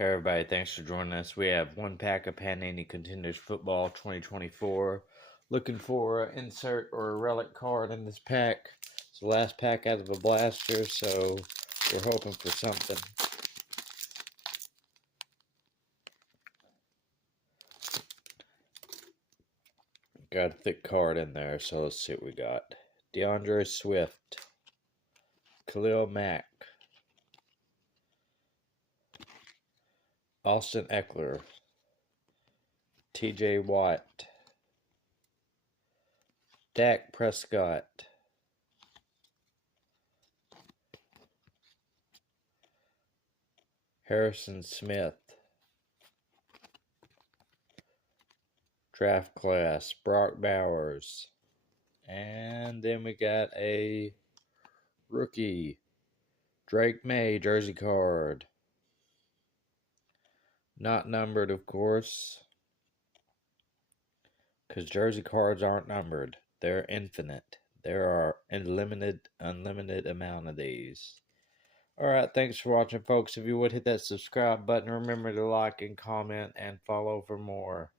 Hey everybody, thanks for joining us. We have one pack of Panini Contenders Football 2024. Looking for an insert or a relic card in this pack. It's the last pack out of a blaster, so we're hoping for something. Got a thick card in there, so let's see what we got. DeAndre Swift, Khalil Mack, Austin Eckler, TJ Watt, Dak Prescott, Harrison Smith, draft class, Brock Bowers. And then we got a rookie, Drake May jersey card. Not numbered, of course, because jersey cards aren't numbered. They're infinite. There are unlimited amount of these. Alright, thanks for watching, folks. If you would hit that subscribe button, remember to like and comment and follow for more.